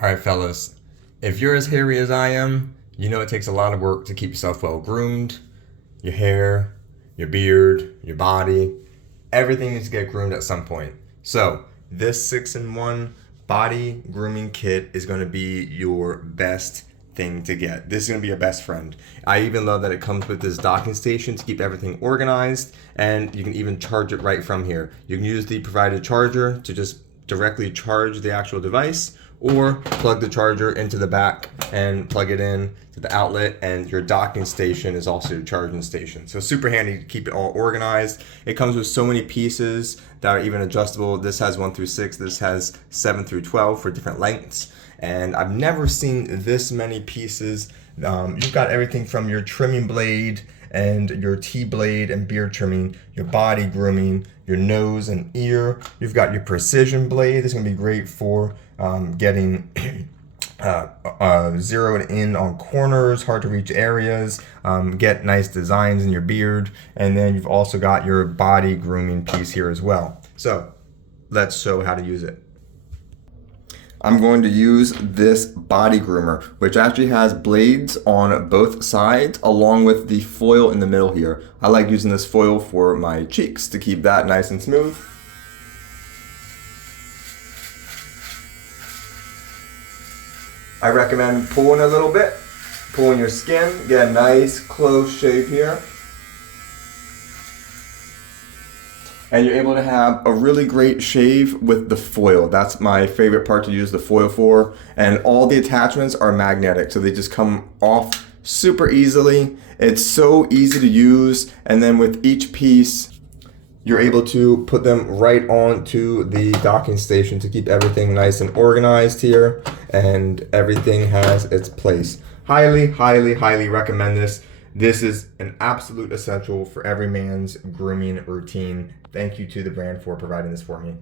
All right, fellas, if you're as hairy as I am, you know it takes a lot of work to keep yourself well groomed. Your hair, your beard, your body, everything needs to get groomed at some point. So, this 6-in-1 body grooming kit is going to be your best thing to get. This is going to be your best friend. I even love that it comes with this docking station to keep everything organized, and you can even charge it right from here. You can use the provided charger to just directly charge the actual device, or plug the charger into the back and plug it in to the outlet, and your docking station is also your charging station. So super handy to keep it all organized. It comes with so many pieces that are even adjustable. This has 1 through 6, this has 7 through 12 for different lengths. And I've never seen this many pieces. You've got everything from your trimming blade and your T-blade and beard trimming, your body grooming, your nose and ear. You've got your precision blade. This is gonna be great for getting zeroed in on corners, hard to reach areas, get nice designs in your beard. And then you've also got your body grooming piece here as well. So let's show how to use it. I'm going to use this body groomer, which actually has blades on both sides along with the foil in the middle here. I like using this foil for my cheeks to keep that nice and smooth. I recommend pulling a little bit, pulling your skin, get a nice close shave here. And you're able to have a really great shave with the foil. That's my favorite part to use the foil for. And all the attachments are magnetic, so they just come off super easily. It's so easy to use, and then with each piece, you're able to put them right onto the docking station to keep everything nice and organized here, and everything has its place. Highly, highly, highly recommend this. This is an absolute essential for every man's grooming routine. Thank you to the brand for providing this for me.